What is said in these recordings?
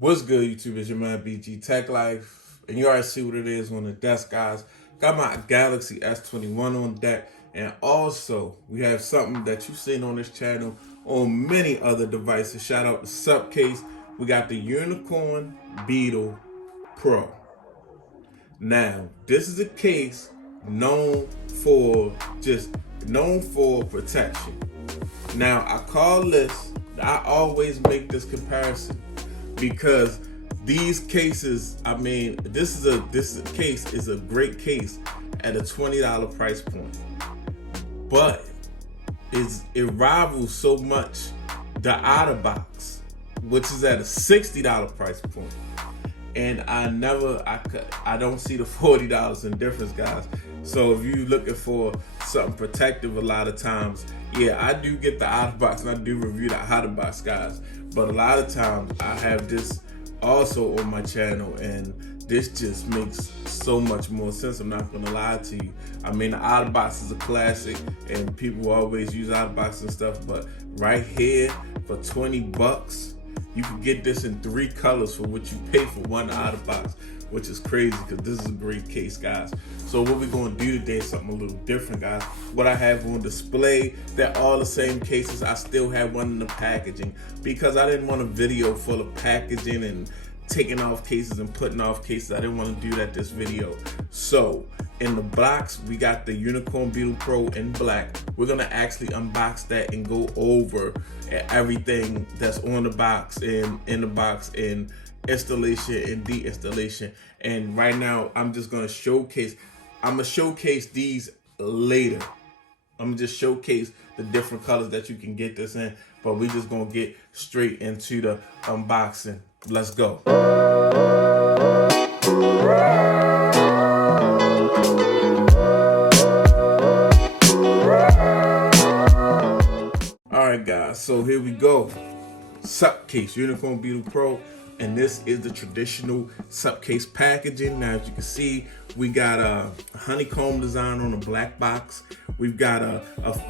What's good, YouTube? It's your man BG Tech Life, and you already see what it is on the desk, guys. Got my Galaxy S21 on deck, and also we have something that you've seen on this channel on many other devices. Shout out to Supcase. We got the Unicorn Beetle Pro. Now, this is a case known for protection. Now, I always make this comparison because these cases, this case is a great case at a $20 price point, but it rivals so much the Otterbox, which is at a $60 price point. And I don't see the $40 in difference, guys. So if you're looking for something protective, a lot of times, yeah, I do get the Otterbox and I do review the Otterbox, guys. But a lot of times I have this also on my channel, and this just makes so much more sense. I'm not gonna lie to you. I mean, the Otterbox is a classic, and people always use Otterbox and stuff. But right here for 20 bucks. You can get this in 3 colors for what you pay for one Otterbox, which is crazy because this is a great case, guys. So what we're going to do today is something a little different, guys. What I have on display, they're all the same cases. I still have one in the packaging because I didn't want a video full of packaging and taking off cases and putting off cases. I didn't want to do that this video. So in the box, we got the Unicorn Beetle Pro in black. We're gonna actually unbox that and go over everything that's on the box and in the box and installation and de-installation. And right now, I'm just gonna showcase. I'm gonna showcase these later. I'm gonna just showcase the different colors that you can get this in, but we just gonna get straight into the unboxing. Let's go. Alright guys, so here we go. Supcase, Unicorn Beetle Pro, and this is the traditional Supcase packaging. Now as you can see, we got a honeycomb design on the black box. We've got a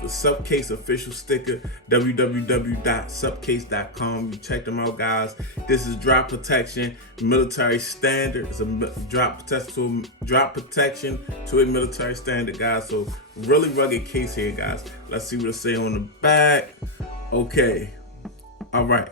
Supcase official sticker, www.supcase.com. You check them out, guys. This is drop protection, military standard. It's a drop protection to a military standard, guys. So really rugged case here, guys. Let's see what it say on the back. Okay. All right.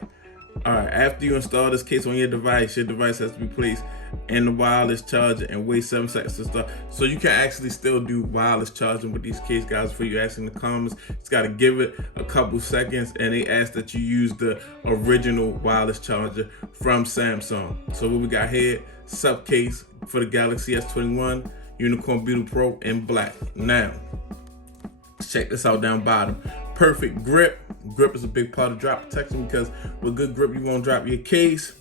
After you install this case on your device has to be placed in the wireless charger and wait 7 seconds to start. So you can actually still do wireless charging with these case, guys. For you asking in the comments, it's got to give it a couple seconds, and they ask that you use the original wireless charger from Samsung. So what we got here, Supcase for the Galaxy S21, Unicorn Beetle Pro in black. Now, check this out down bottom. Perfect grip. Grip is a big part of drop protection because with good grip, you won't drop your case.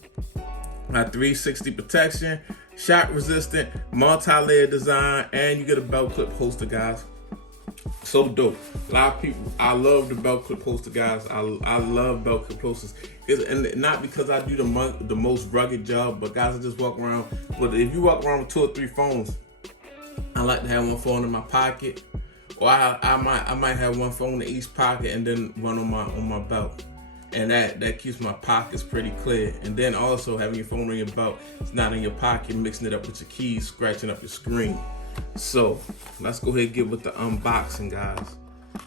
360 protection, shock resistant, multi-layer design, and you get a belt clip holster, guys. So dope. A lot of people, I love the belt clip holster, guys. I love belt clip holsters. And not because I do the most rugged job, but guys, I just walk around. But if you walk around with 2 or 3 phones, I like to have one phone in my pocket. Or I might have one phone in each pocket and then one on my belt, and that keeps my pockets pretty clear. And then also having your phone on your belt, it's not in your pocket, mixing it up with your keys, scratching up your screen. So let's go ahead and get with the unboxing, guys.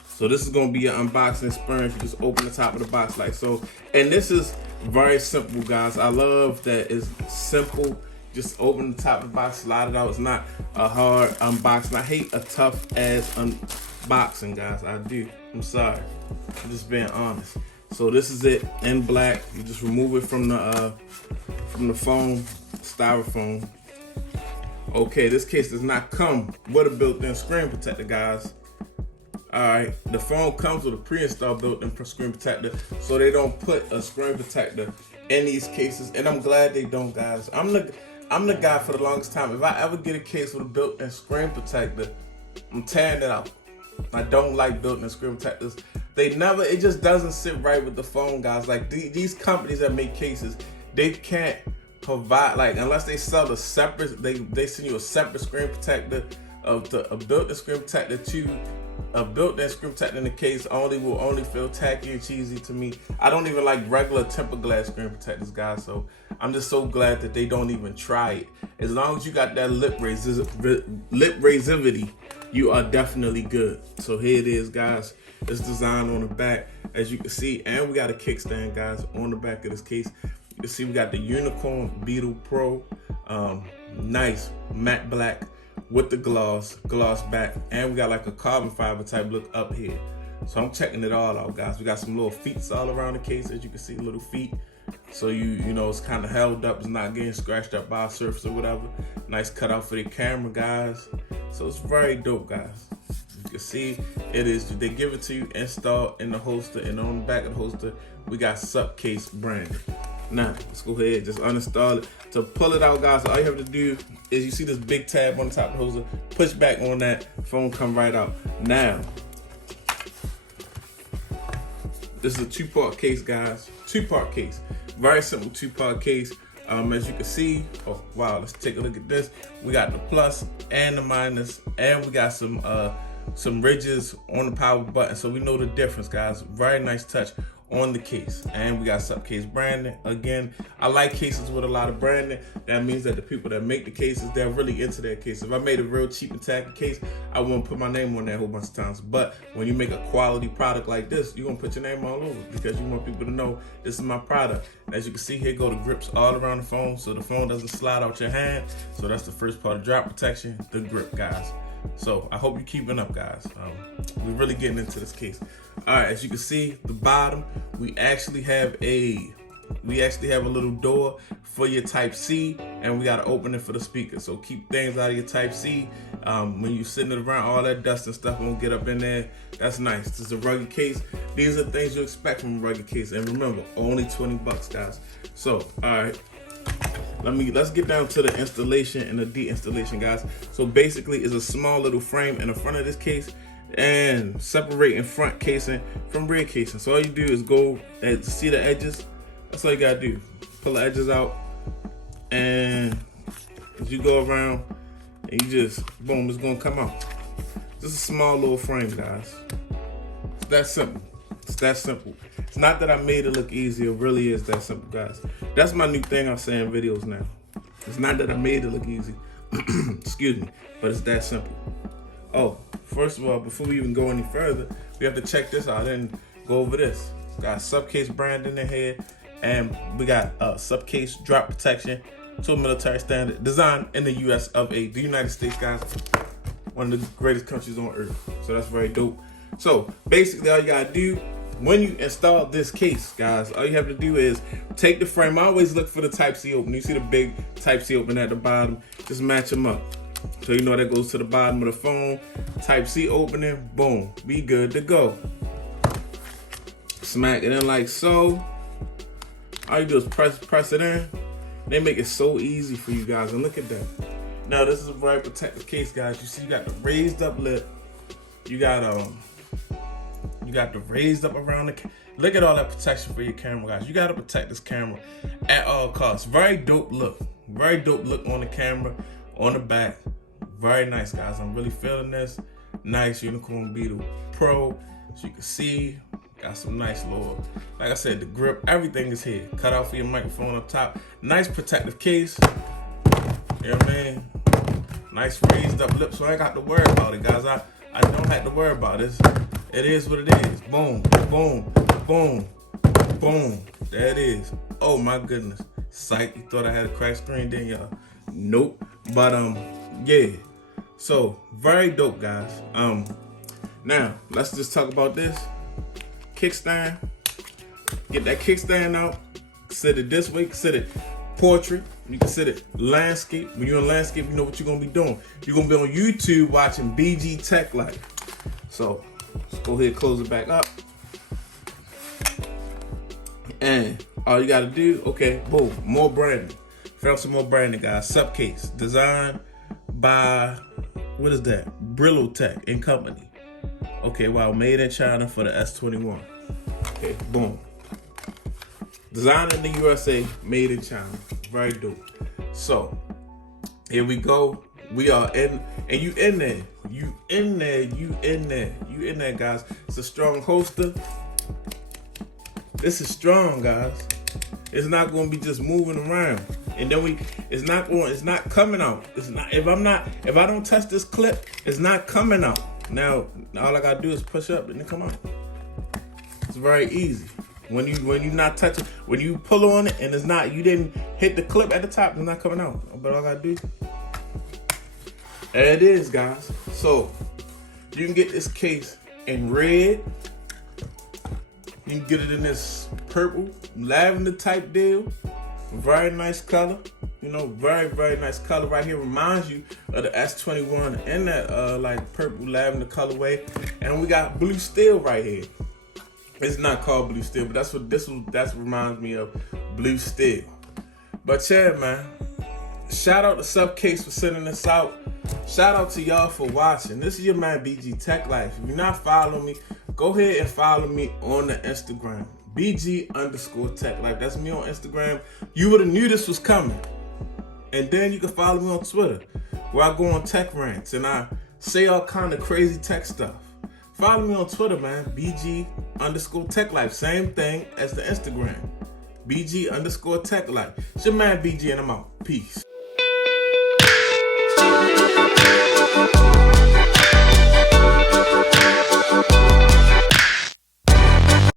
So this is gonna be an unboxing experience. You just open the top of the box like so, and this is very simple, guys. I love that it's simple. Just open the top of the box, slide it out. It's not a hard unboxing. I hate a tough ass unboxing, guys. I do. I'm sorry. I'm just being honest. So this is it in black. You just remove it from the foam, styrofoam. Okay, this case does not come with a built-in screen protector, guys. Alright, the phone comes with a pre-installed built-in screen protector, so they don't put a screen protector in these cases, and I'm glad they don't, guys. I'm the guy for the longest time. If I ever get a case with a built-in screen protector, I'm tearing it out. I don't like built-in screen protectors. It just doesn't sit right with the phone, guys. Like these companies that make cases, they can't provide, like, unless they sell a separate, they send you a separate screen protector, a built-in screen protector to a built-in screw protector in the case will only feel tacky and cheesy to me. I don't even like regular tempered glass screen protectors, guys. So I'm just so glad that they don't even try it. As long as you got that lip raisivity, you are definitely good. So here it is, guys. It's designed on the back, as you can see, and we got a kickstand, guys, on the back of this case. You can see we got the Unicorn Beetle Pro, nice matte black with the gloss back, and we got like a carbon fiber type look up here. So I'm checking it all out, guys. We got some little feet all around the case, as you can see, little feet. So you know it's kind of held up, it's not getting scratched up by a surface or whatever. Nice cutout for the camera, guys. So it's very dope, guys. You can see it is, they give it to you installed in the holster, and on the back of the holster we got Supcase branded. Now let's go ahead, just uninstall it. To pull it out, guys, all you have to do is, you see this big tab on the top of the holster, push back on that, phone come right out. Now this is a two-part case, guys. Two-part case, very simple two-part case. As you can see, oh wow, let's take a look at this. We got the plus and the minus, and we got some ridges on the power button, so we know the difference, guys. Very nice touch on the case, and we got Supcase branding. Again, I like cases with a lot of branding. That means that the people that make the cases, they're really into their case. If I made a real cheap and tacky case, I wouldn't put my name on that a whole bunch of times. But when you make a quality product like this, you're gonna put your name all over, because you want people to know this is my product. And as you can see, here go the grips all around the phone, so the phone doesn't slide out your hand. So that's the first part of drop protection, the grip, guys. So I hope you're keeping up, guys. We're really getting into this case. All right, as you can see, the bottom, we actually have a little door for your Type-C, and we got an opening for the speaker. So keep things out of your Type-C. When you're sitting around, all that dust and stuff won't get up in there. That's nice. This is a rugged case. These are things you expect from a rugged case. And remember, only 20 bucks, guys. So, all right. Let's get down to the installation and the de-installation, guys. So basically, it's a small little frame in the front of this case, and separating front casing from rear casing. So all you do is go and see the edges. That's all you gotta do. Pull the edges out, and as you go around, and you just boom, it's gonna come out. Just a small little frame, guys. It's that simple. It's that simple. It's not that I made it look easy. It really is that simple, guys. That's my new thing I say in videos now. It's not that I made it look easy. Excuse me. But it's that simple. Oh, first of all, before we even go any further, we have to check this out and go over this. Got Supcase brand in here, and we got Supcase drop protection to a military standard, designed in the US of A, the United States, guys. One of the greatest countries on earth. So that's very dope. So basically, all you gotta do when you install this case, guys, all you have to do is take the frame. I always look for the Type-C opening. You see the big Type-C opening at the bottom. Just match them up. So you know that goes to the bottom of the phone. Type-C opening, boom, be good to go. Smack it in like so. All you do is press it in. They make it so easy for you guys, and look at that. Now this is a very protective case, guys. You see, you got the raised up lip. You got the raised up around the look at all that protection for your camera, guys. You got to protect this camera at all costs. Very dope look. Very dope look on the camera, on the back. Very nice, guys. I'm really feeling this. Nice Unicorn Beetle Pro. As you can see, got some nice little, like I said, the grip, everything is here. Cut out for your microphone up top. Nice protective case. You know what I mean? Nice raised up lip, so I ain't got to worry about it, guys. I don't have to worry about this. It is what it is. Boom, boom, boom, boom. There it is. Oh my goodness. Psych, you thought I had a cracked screen, didn't y'all? Nope. But yeah. So very dope, guys. Now let's just talk about this kickstand. Get that kickstand out. Sit it this way. Sit it portrait. You can sit it landscape. When you're in landscape, you know what you're gonna be doing. You're gonna be on YouTube watching BG Tech Life. So let's go ahead and close it back up. And all you gotta do, okay, boom, more branding. Found some more branding, guys. Supcase, designed by, what is that? Beetle Tech and Company. Okay, wow, made in China for the S21. Okay, boom. Designed in the USA, made in China. Very dope. So, here we go. We are in, and you in there. You in there, you in there, you in there, guys. It's a strong holster. This is strong, guys. It's not going to be just moving around. And then it's not coming out. It's not, if I don't touch this clip, it's not coming out. Now, all I gotta do is push up and it come out. It's very easy. When you not touching, when you pull on it and it's not, you didn't hit the clip at the top, it's not coming out. But all I gotta do, there it is, guys. So, you can get this case in red. You can get it in this purple, lavender type deal. Very nice color. You know, very, very nice color right here. Reminds you of the S21 in that like purple lavender colorway. And we got blue steel right here. It's not called blue steel, but that's what reminds me of blue steel. But yeah, man. Shout out to Supcase for sending this out. Shout out to y'all for watching. This is your man BG Tech Life. If you're not following me, go ahead and follow me on the Instagram. BG_Tech Life. That's me on Instagram. You would have knew this was coming. And then you can follow me on Twitter, where I go on tech rants and I say all kind of crazy tech stuff. Follow me on Twitter, man. BG_Tech Life. Same thing as the Instagram. BG_Tech Life. It's your man BG and I'm out. Peace.